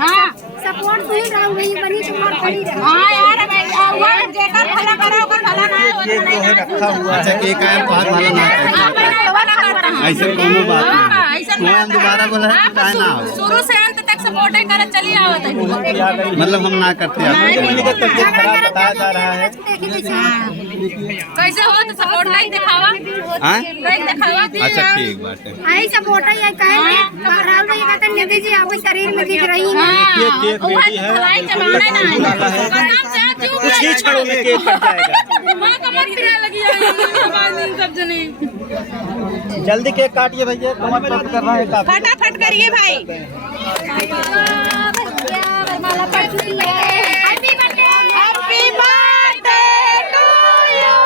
हाँ सपोर्ट तो ही रहा भाई बनी सपोर्ट करी रहा। हाँ यार भाई जेकर भला करा ओकर भला ना केक जो है रखा हुआ है केक है बहुत भला ना ऐसे कोनो बात नहीं मैं दोबारा बोला है ना शुरू से अंत तक सपोर्ट कर चली आवत है मतलब हम ना करते हैं तबीयत खराब बताया जा रहा है कैसे हो तो सपोर्ट नहीं दिखावा नहीं दिखावा। अच्छा ठीक बात है आई सपोर्ट है कहे राहुल जी कहते निधि जी आपके शरीर में दिख रही है। केक रेडी है कुछ ही क्षणों में केक कट जाएगा जल्दी केक काटिए भैया कमर दर्द कर रहा है काफी फटाफट करिए भाई। माला पड़ चुकी है। Happy birthday to you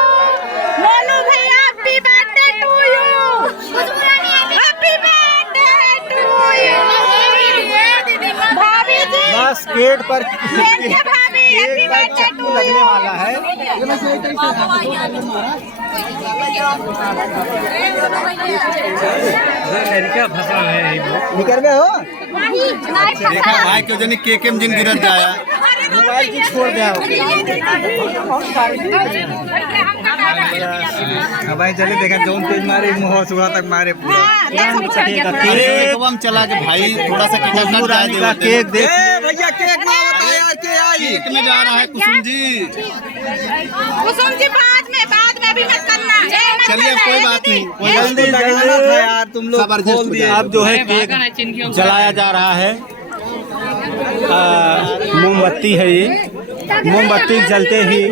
Monu भैया happy birthday to you happy birthday to you भाभी जी बस केक पर भाभी हैप्पी बर्थडे टू लगने वाला है फंसा है निकल गए हो देखा देखा भाई क्यों जनी केक में जिन गिरत जाया मोबाइल की छोड़ दिया भाई चले देखा जोन तेज मारे मुंह सुबह तक मारे पूरा केक हम चला के भाई थोड़ा सा केक देख भैया केक में बताया के आई केक में जा रहा है कुसुम जी बाद में भी मत करना। चलिए कोई बात नहीं जल्दी यार तुम लोग खोल दिए अब जो है केक जलाया जा रहा है मोमबत्ती है ये मोमबत्ती जलते ही